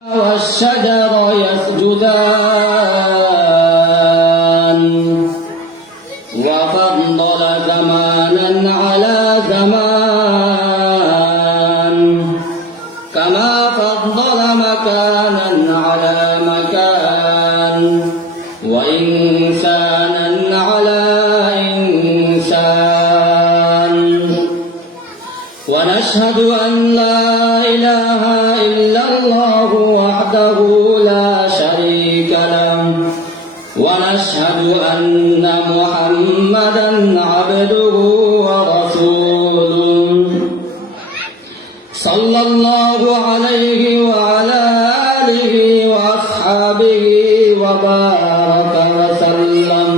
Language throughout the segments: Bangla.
والشجر يسجدان. وفضل زمانا على زمان. كما فضل مكانا على مكان. وإنسانا على إنسان. ونشهد أن وحده لا شريك له ونشهد أن محمدا عبده ورسوله صلى الله عليه وعلى آله وأصحابه وبارك وسلم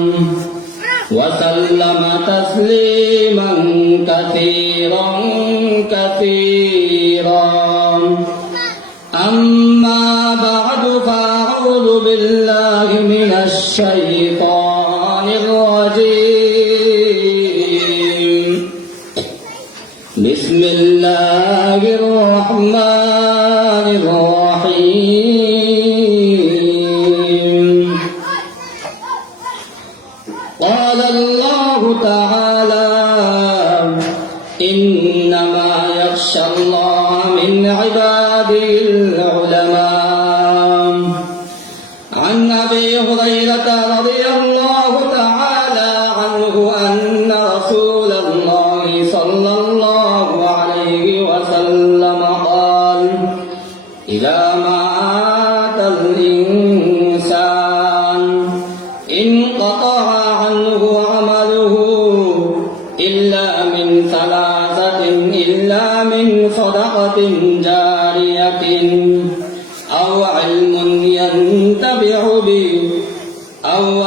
وسلم تسليما الشيطان الرجيم. بسم الله الرحمن الرحيم. قال الله تعالى إنما يخشى الله من عباده علم ينتفع به أو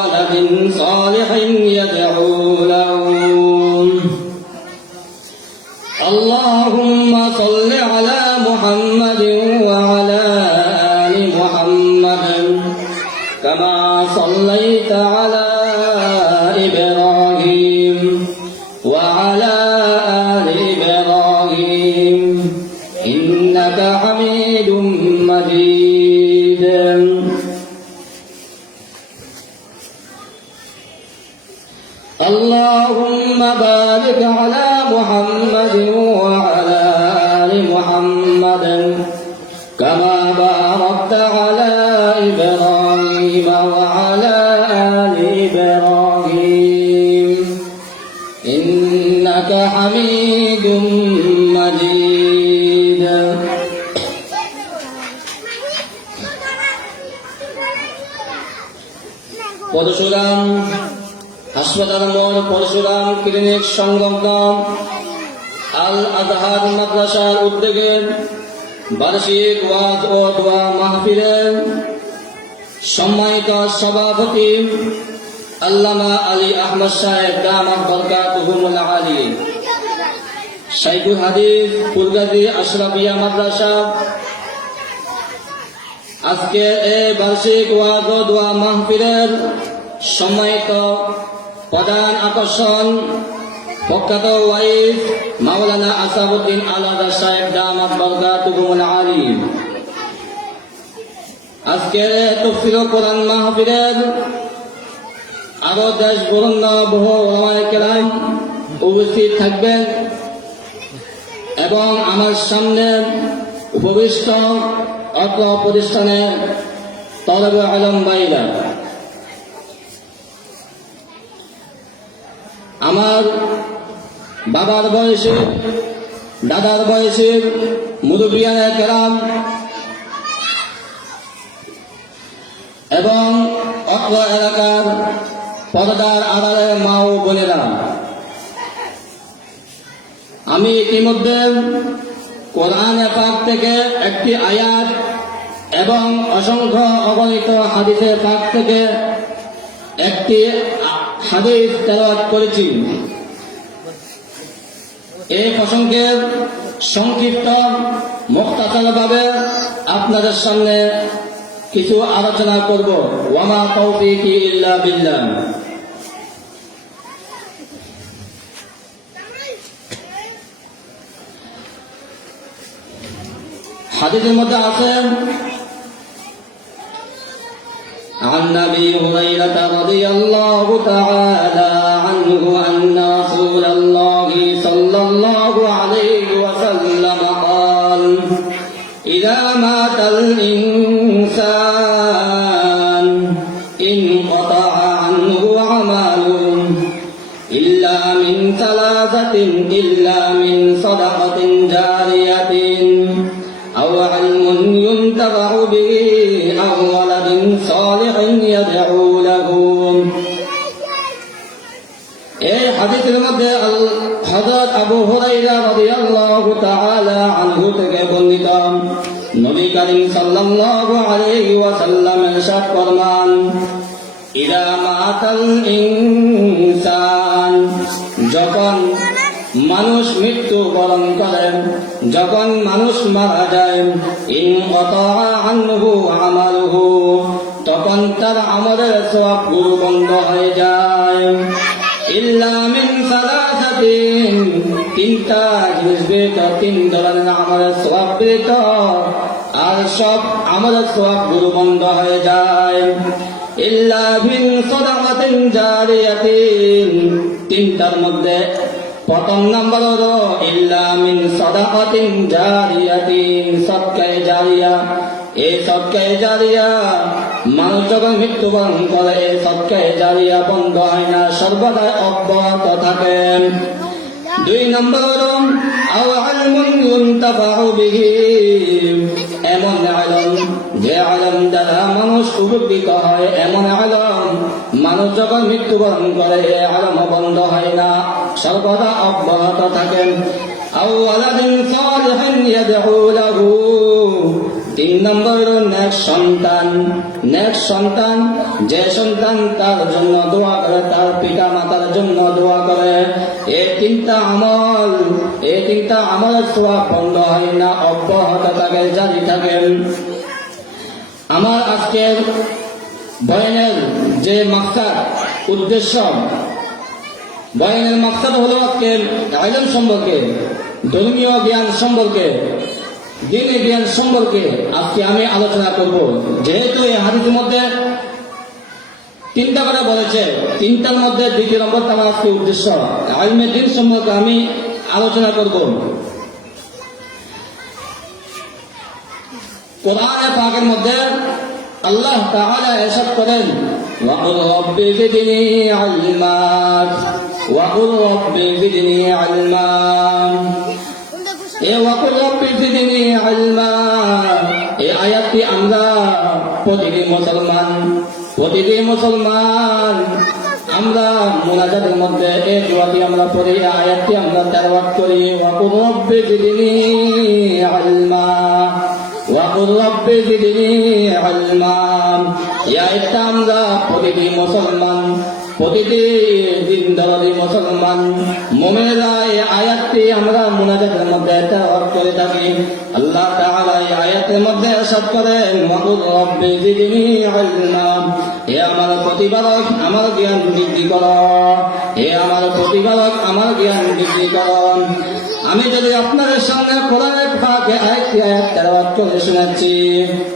ক্লিনিক সংলগ্ন আল আজহার মাদ্রাসার উদ্যোগে বার্ষিক ওয়াজ ও দোয়া মাহফিলের সম্মানিত সভাপতি আল্লামা আলী আহমদ সাহেব দামাত বরকাতুহুমুল আলী, শাইখুল হাদিস, ফুলগাজী আশরাফিয়া মাদ্রাসা। আজকে এই বার্ষিক ওয়াজ ও দোয়া মাহফিলের সম্মানিত প্রধান আকর্ষণ প্রখ্যাত ওয়াইফ মাওলানা আসাবুদ্দিন আলাদা সাহেব দামাত বরকাতুহুমুল আলী আজকের তফসিল কোরআন মাহফিলের আরও দেশ বরণ্য বহু ওলামায়ে উপস্থিত থাকবেন এবং আমার সামনে উপবিষ্ট অর্থ প্রতিষ্ঠানের তলব আলম বাইরা আমার বাবার বয়সে, দাদার বয়সের মুরব্বিয়ানা কেরাম এবং অত্র এলাকার পর্দার আড়ালে মা ও বোনেরা আমি ইতিমধ্যে কোরআন পাক থেকে একটি আয়াত এবং অসংখ্য অগণিত হাদিসের পাক থেকে একটি হাদিস তেলাওয়াত করেছি। এই প্রসঙ্গে সংক্ষিপ্ত মুক্তাচারভাবে আপনাদের সামনে কিছু আলোচনা করব ওয়ামা তৌফিকি ইল্লা বিল্লাহ হাদিসের মধ্যে আছে عن ابي هريره رضي الله تعالى مات الانسان انقطع عنه عمله الا من ثلاثه الا من صدقه جاريه او علم ينتفع به او ولد صالح يدعو له এই হাদিসের মধ্যে হযরত আবু হুরায়রা রাদিয়াল্লাহু তাআলা আনহু থেকে বর্ণিত নবী করিম সাল্লাল্লাহু আলাইহি ওয়াসাল্লাম মাতাল ইনসান যখন মানুষ মৃত্যু বরণ করেন, যখন মানুষ মারা যায়, ইন আনহু আমালুহু তখন তার আমলের সব গুরু বন্ধ হয়ে যায়। ইল্লা মিন সালাসাতিন তিনটা জিনিস ব্যতীত তিন ধরনের আমলের সব ব্যতীত আর সব আমলের সব গুরু বন্ধ হয়ে যায়। ইল্লা মিন সাদাকাতিন জারিয়াতিন। তিনটার মধ্যে প্রথম নম্বর হলো, ইল্লা মিন সাদাকাতিন জারিয়াতিন। সদকায়ে জারিয়া এই সদকায়ে জারিয়া। মানুষ যখন মৃত্যুবরণ করে এই সদকায়ে জারিয়া, বন্ধ হয় না, সর্বদা অব্যাহত থাকে। দুই নম্বর হলো আও আলমুন ইউনতাফাউ এমন আলম। যে আলম দ্বারা মানুষ উপকৃত হয়, এমন আলম। মানুষ যখন মৃত্যুবরণ করে, এ আলম বন্ধ হয় না। সর্বদা অব্যাহত থাকেন। তিন নম্বর হলো সন্তান নেক্সট সন্তান, যে সন্তান তার জন্য দোয়া করে, তার পিতা মাতার জন্য দোয়া করে। এই তিনটা আমল এই তিনটা আমলের ছোঁয়া বন্ধ হয় না, অব্যাহত থাকে, জারি থাকেন আমার আজকের বয়ানের যে মাকসাদ, উদ্দেশ্য, বয়ানের মাকসাদ হলো আজকে আইলেম সম্পর্কে, ধর্মীয় জ্ঞান সম্পর্কে। দিনী জ্ঞান সম্পর্কে আজকে আমি আলোচনা করব। যেহেতু এই হাদিসের মধ্যে তিনটা করে বলেছে, তিনটার মধ্যে দ্বিতীয় নম্বরটা আমার আজকে উদ্দেশ্য। আলমে দিন সম্পর্কে আমি আলোচনা করব। কোরআনে পাকের মধ্যে আল্লাহ তাআলা এরশাদ করেন, ওয়াকুল রব্বি জিদনি ইলমা ওয়াকুল রব্বি জিদনি ইলমা এ ওয়াকুল্লাহ পৃথিবী আল্লাহ এই আয়াতটি আমরা প্রতিটি মুসলমান প্রতিটি মুসলমান। আমরা মোনাজাতের মধ্যে এই দোয়াটি আমরা পড়ি আয়াতটি আমরা তেলাওয়াত করি। ওয়াকুর রব্বি জিদনি আলমা ওয়াকুর রব্বি জিদনি আলমা এই আয়াতটা প্রতিটি মুসলমান প্রতিটি দিন দলালি মুসলমান মোমেরা এই আয়াতটি আমরা মুনাজাতের মধ্যে একটা অর্থ করে থাকি। আল্লাহ তাআলা এই আয়াতের মধ্যে সব করেন মাকুর রব্বি জিদনি আমার প্রতিপালক, আমার জ্ঞান বৃদ্ধি এ আমার প্রতিপালক, আমার জ্ঞান বৃদ্ধি আমি যদি আপনাদের সামনে কোরআনের ফাঁকে আয়াতটি আয়াত তেলাওয়াত করে শোনাচ্ছি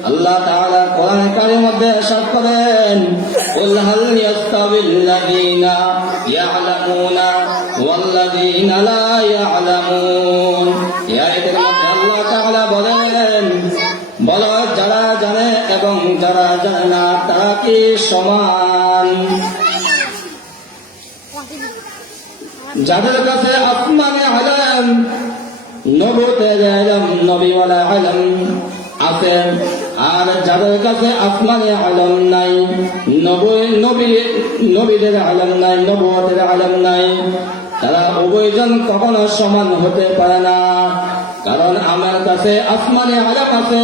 আল্লাহ তাআলা কোরআন কারিমের মধ্যে সব করেন قل هل يستوي الذين يعلمون والذين لا يعلمون এই আয়াতের মধ্যে আল্লাহ তাআলা বলেন বলো যারা জানে এবং যারা জানে না তারা কি সমান যাদের কাছে আসমানে আলম নবতের আলম নবীওয়ালা আলম আছে আর যাদের কাছে আসমানে আলম নাই, নবী নবী, নবীদের আলম নাই নবতের আলম নাই, তারা উভয়জন কখনো সমান হতে পারে না। কারণ আমার কাছে, আসমানে আলম আছে।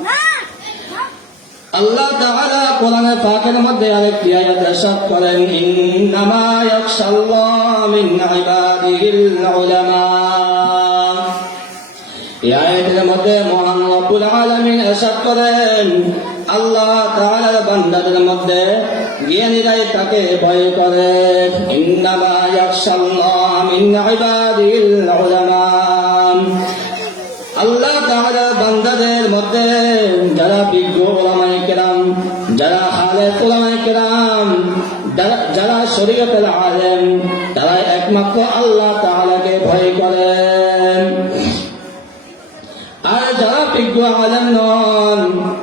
আল্লাহ তাআলা পাকের মধ্যে আরেকটি আয়াত ইরশাদ করেন, ইন্নামা ইয়াখশাল্লাহ মিন ইবাদিহিল উলামা। এই আয়াতের মধ্যে মহান রব্বুল আলামিন এরশাদ করেন, আল্লাহ তাআলার বান্দাদের মধ্যে জ্ঞানীরাই তাকে ভয় করে, ইন্নামা ইয়াখশাল্লাহ মিন ইবাদিল উলামা। যারা- শরীয়তের আলেম তারা একমাত্র আল্লাহ তাআলাকে ভয় করেন। আর যারা বিজ্ঞ আলেম নন,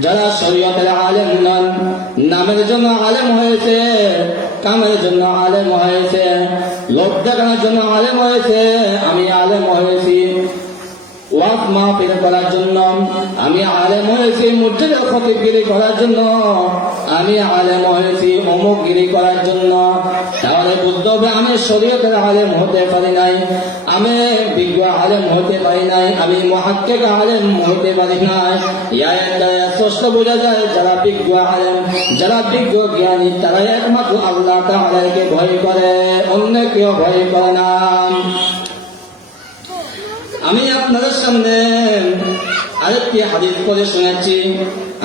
যারা শরীয়তের আলেম নন, নামের জন্য আলেম হয়েছে, কামের জন্য আলেম হয়েছে লোক দেখানোর জন্য আলেম হয়েছে, আমি আলেম হয়েছি। করার জন্য। আমি আলেম হয়েছি মসজিদের খতিবগিরি করার জন্য। আমি আলেম হয়েছি, অমুকগিরি করার জন্য। তাহলে বুঝতে হবে, আমি শরীয়তের আলেম হতে পারি নাই। আমি বিজ্ঞ আলেম হতে পারি নাই। আমি মহাক্কেক আলেম হতে পারি নাই। স্পষ্ট বোঝা যায়, যারা বিজ্ঞ আলেম, যারা বিজ্ঞ জ্ঞানী তারা একমাত্র আল্লাহ তাআলাকে ভয় করে। অন্য কেউ ভয় করে না। আমি আপনাদের সামনে আরেকটি হাদিস করে শুনেছি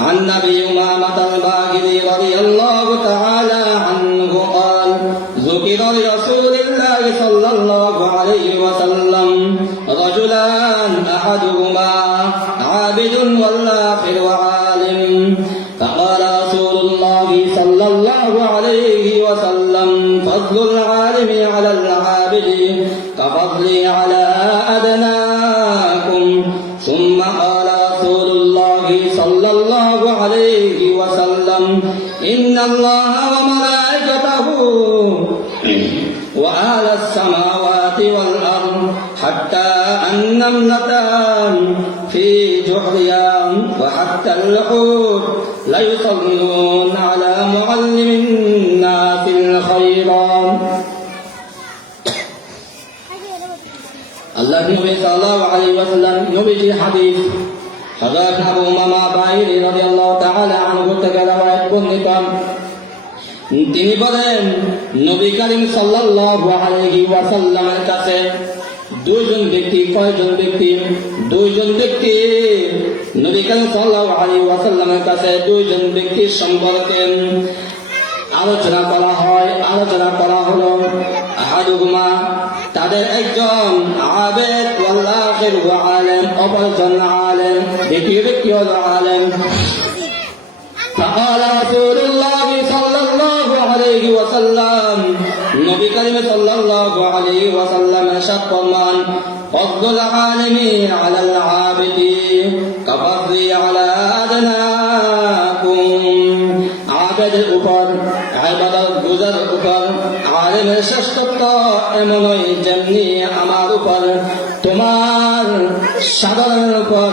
আন্নাবি উমামাতাল বাগিরি রাদিয়াল্লাহু তাআলা إن الله وملائكته وآل السماوات والأرض حتى النملتان في جحرها وحتى الحوت ليصلون على معلم الناس الخير আল্লাহ নবী সাল্লাল্লাহু আলাইহি ওয়াসাল্লাম নবীজির হাদিস হযরত আবু মামা বাইরি রাদিয়াল্লাহু তাআলা আনহু থেকে রওয়ায়াত বর্ণিত তিনি বলেন, নবী করিম ওয়াসাল্লামের কাছে দুইজন ব্যক্তি, কয়জন ব্যক্তি? দুইজন ব্যক্তি। নবী করিম ওয়াসাল্লামের কাছে দুইজন ব্যক্তি সম্পর্কে আলোচনা করা হয়। আলোচনা করা হলো আহাদুগুমা তাদের একজন আবেদ ওয়াল্লাহির ওয়া আলেম, অপরজন আলেম, দ্বিতীয় ব্যক্তি হলো আলেম। فقال رسول الله صلى الله عليه وسلم نبي كريم صلى الله عليه وسلم شق من فضل العالم على العابد كفضلي على أدناكم আবেদের উপর আবাদত গুজার উপর আলেমের শ্রেষ্ঠত্ব এমনই যেমনি আমার উপর তোমার সাধারণ উপর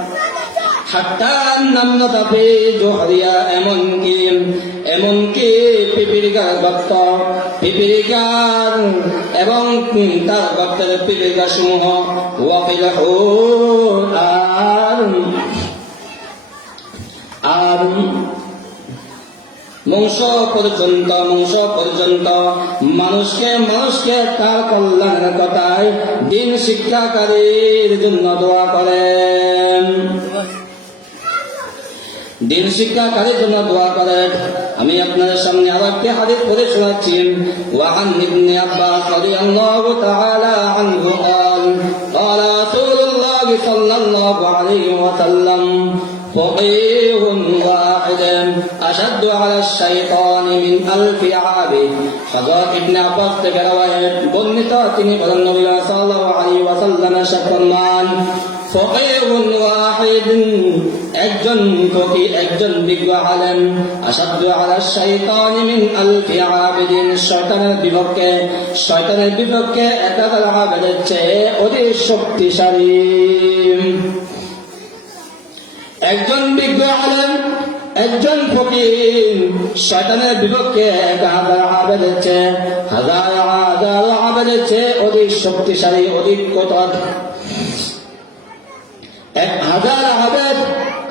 এমনকি এমনকি পিপিলিকার গর্ত পিপিলিকার এবং তার গর্তের পিপিলিকা সমূহ, ওয়াকিল আর আর বংশ পর্যন্ত বংশ পর্যন্ত মানুষকে মানুষকে তার কল্যাণের কথায় দিন শিক্ষাকারীর জন্য দোয়া করেন। দিন শিক্ষাকারীর জন্য দোয়া করেন আমি আপনাদের সামনে আরো একটি হাদিস পড়ে শোনাচ্ছি ওয়াহান ইবনে আব্বাস রাদিয়াল্লাহু তাআলা আনহু قال قال رسول الله صلى الله عليه وسلم فقيه واحد أشد على الشيطان من ألف عابد হযরত ইবনে আব্বাস থেকে রওয়ায়াত বর্ণিত তিনি বলেন নবী সাল্লাল্লাহু আলাইহি ওয়াসাল্লামের ফরমান ফকিহুন ওয়াহিদ একজন ফকি, একজন বিজ্ঞ আলেম। আসাদু আলা শাইতান মিন শয়তানের বিপক্ষে শয়তানের বিপক্ষে একাধার আবেদের চেয়ে অধিক শক্তিশালী। একজন বিজ্ঞ আলেম, একজন ফকির শয়তানের বিপক্ষে এক হাজার আবেদের চেয়ে, হাজার হাজার আবেদের চেয়ে অধিক শক্তিশালী, অধিক এক হাজার আবেদ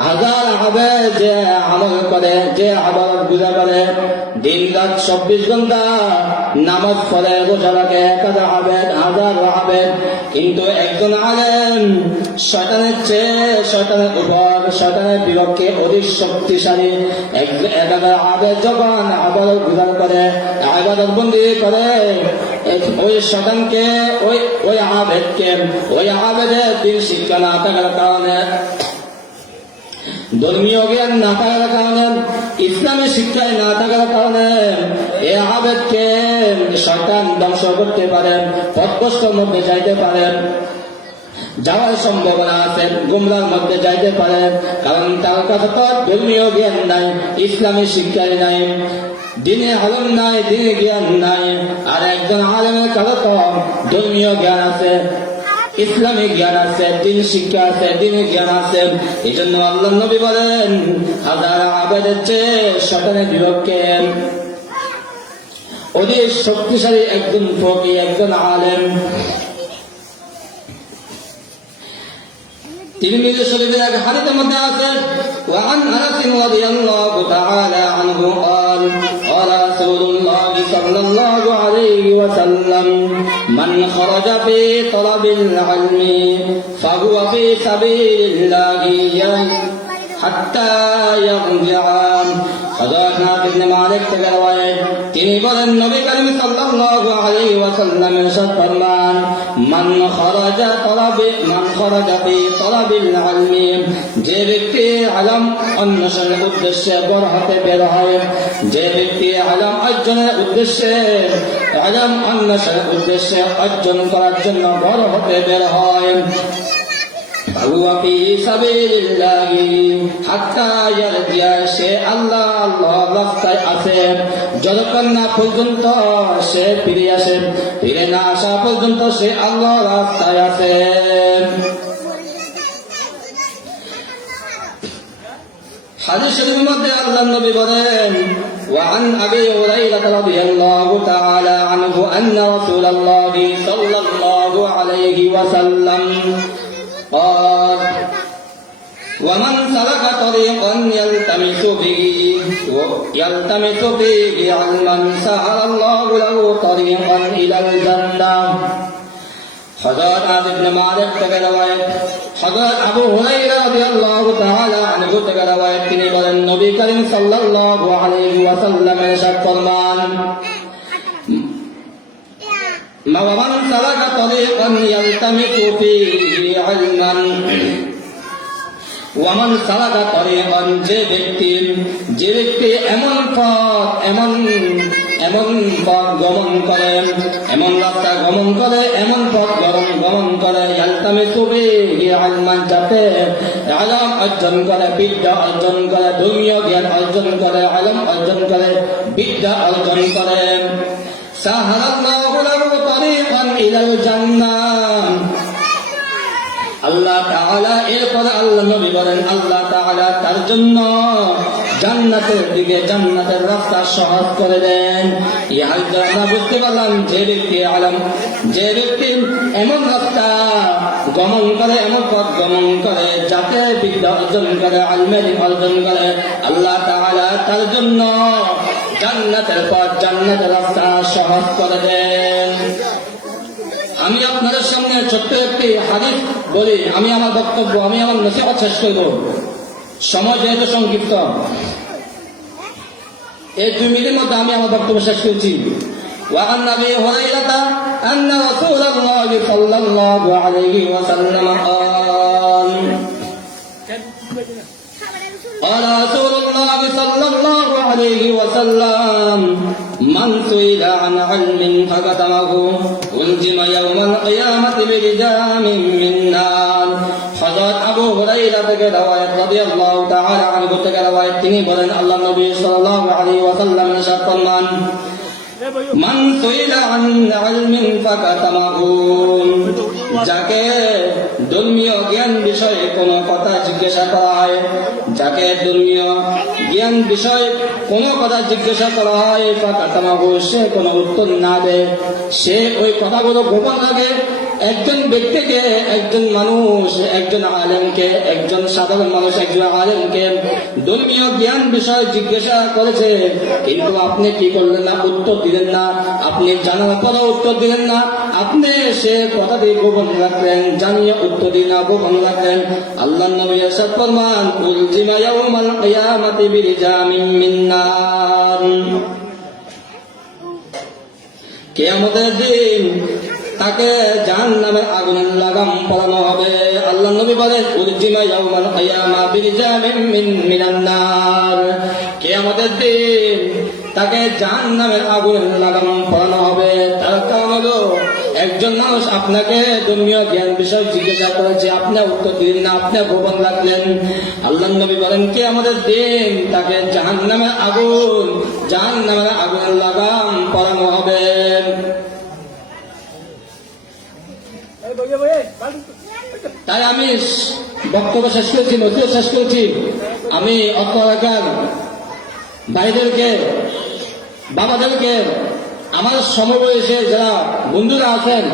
হাজার আবেদ যে আমল করে, যে আবার গুজা করে। দিন রাত চব্বিশ ঘণ্টা নামাজ পড়ে রোজা রাখে এক হাজার আবেদ হাজার আহবেদ। কিন্তু একজন আলেম শয়তানের চেয়ে শয়তানের উপর শয়তানের বিপক্ষে অধিক শক্তিশালী আবেদ যখন আবার গুজার করে, আবাদত বন্দি করে। ওই শতানকে ওই ওই আবেদকে ওই আবেদের দিন শিক্ষা না থাকার কারণে, ধর্মীয় জ্ঞান না থাকার কারণে, ইসলামী শিক্ষায় না থাকার কারণে এ আবেদকে শয়তান ধ্বংস করতে পারেন পথকষ্টের মধ্যে যাইতে পারেন যাওয়ার সম্ভাবনা আছে, গুমরার মধ্যে যাইতে পারে, কারণ তার কাছে তো ধর্মীয় জ্ঞান নাই, ইসলামী শিক্ষাই নাই। দিনে আলম নাই, দিনে জ্ঞান নাই, আর একজন আলমের কাছে তো ধর্মীয় জ্ঞান আছে, ইসলামী জ্ঞান আছে, দিন শিক্ষা আছে, দিনে জ্ঞান আছে। এই জন্য আল্লাহ নবী বলেন, হাজার আবেদের চেয়ে শতানের বিপক্ষে। অধিক শক্তিশালী একজন ফকি একজন আলেম। تلميذ شريف لك حديث متعسر وعن انس رضي الله تعالى عنه قال قال رسول الله صلى الله عليه وسلم من خرج في طلب العلم فهو في سبيل الله حتى يرجع হযরত নাফ ইবনে মালিক থেকে রওয়ায়াত তিনি বলেন নবী করিম সাল্লাল্লাহু আলাইহি ওয়াসাল্লাম ইরশাদ ফরমান মান খরাজা তলাবে মান খরাজা ফি তলাবিল ইলমি যে ব্যক্তি আলম অন্বেষণের উদ্দেশ্যে বড় হতে বের হয় যে ব্যক্তি আলম অর্জনের উদ্দেশ্যে আলম অন্বেষণের উদ্দেশ্যে অর্জন করার জন্য বড় হতে বের হয় فهو في سبيل الله حتى يرجع সে আল্লাহ আল্লাহ রাস্তায় আছে যতক্ষণ না পর্যন্ত সে ফিরে আসে ফিরে না আসা পর্যন্ত সে আল্লাহ রাস্তায় আছে হাদিস শরীফের মধ্যে আল্লাহ নবী বলেন وعن أبي هريرة رضي الله تعالى عنه أن رسول الله صلى الله عليه وسلم قال ومن سلك طريقا يلتمس فيه يلتمس فيه علما سهل الله له طريقا إلى الجنة حضرت عبد بن مالك تقلوات حضرت أبو هريرة رضي الله تعالى عنه تقلوات قال النبي كريم صلى الله عليه وسلم يشهد فرمان ومن سلك طريقا يلتمس فيه علما ওয়ামান সালাকা তরিকান, যে ব্যক্তি যে ব্যক্তি এমন পথ, এমন এমন পথ গমন করে, এমন রাস্তা গমন করে, এমন পথ গমন গমন করে, ইয়ালতামে সুবে আলমান যাতে আলম অর্জন করে, বিদ্যা অর্জন করে, ধর্মীয় জ্ঞান অর্জন করে, আলম অর্জন করে, বিদ্যা অর্জন করে। সাহারাল্লাহু লাহু তরিকান ইলাল জান্নাহ। আল্লাহ তাআলা এরপরে আল্লাহ নবী বলেন, আল্লাহ তার জন্য জান্নাতের দিকে জান্নাতের রাস্তা সহজ করে দেন। ইহা আমরা বুঝতে পারলাম, যে ব্যক্তি আলম, যে ব্যক্তি এমন রাস্তা গমন করে, এমন পথ গমন করে, যাতে বিদ্যা অর্জন করে আলমের অর্জন করে, আল্লাহ তাআলা তার জন্য জান্নাতের পথ, জান্নাতের রাস্তা সহজ করে দেন। আমি আপনাদের সামনে ছোট্ট একটি হাদিস বলি আমি আমার বক্তব্য আমি আমার নসিহত শেষ করব সময় যেহেতু সংক্ষিপ্ত এই দুই মিনিটের মধ্যে আমি আমার বক্তব্য শেষ করছি وعن ابي هريره ان رسول الله صلى الله عليه وسلم قال قال رسول الله صلى الله عليه وسلم من سئل عن علم فكتمه ألزم يوم القيامة بلجام من نار হযরত আবু হুরায়রা থেকে রওয়ায়াত রাদিয়াল্লাহু তাআলা আনহু থেকে রওয়ায়াত তিনি বলেন আল্লাহ নবী সাল্লাল্লাহু আলাইহি ওয়াসাল্লাম ইরশাদ ফরমান মান সুইলা আন ইলমিন ফাকাতামাহু যাকে ধর্মীয় জ্ঞান বিষয়ে কোনো কথা জিজ্ঞাসা করা হয়? যাকে ধর্মীয় জ্ঞান বিষয়ে কোনো কথা জিজ্ঞাসা করা হয়, বা ফাঁকাতামাগু সে কোনো উত্তর না দেয়। সে ওই কথাগুলো গোপন রাখে একজন ব্যক্তিকে, একজন মানুষ, একজন আলেমকে, একজন সাধারণ মানুষ, একজন আলেমকে ধর্মীয় জ্ঞান বিষয়ে জিজ্ঞাসা করেছে, কিন্তু আপনি কি করলেন না? উত্তর দিলেন না। আপনি জানার পরও উত্তর দিলেন না। আপনি সে কথাটি গোপন রাখলেন, জানিয়ে উত্তর দিন না, গোপন রাখলেন। আল্লাহ নবী এরশাদ ফরমান মিন দিন তাকে জাহান নামের আগুনের লাগাম পড়ানো হবে। আল্লাহ নবী বলেন কেয়ামতের দিন তাকে জাহান নামের আগুনের লাগাম পড়ানো হবে। তার হলো, একজন মানুষ আপনাকে ধর্মীয় জ্ঞান বিষয় জিজ্ঞাসা করেছে আপনি উত্তর দিলেন না আপনি গোপন রাখলেন। আল্লাহ নবী বলেন কি আমাদের দিন তাকে জাহান নামের আগুন জাহান নামের আগুনের লাগাম পড়ানো হবে। তাই আমি বক্তব্য শেষ করেছি, নথিও শেষ করেছি। আমি অর্থ এলাকার ভাইদেরকে বাবাদেরকে, আমার সমবয়সে যারা বন্ধুরা আছেন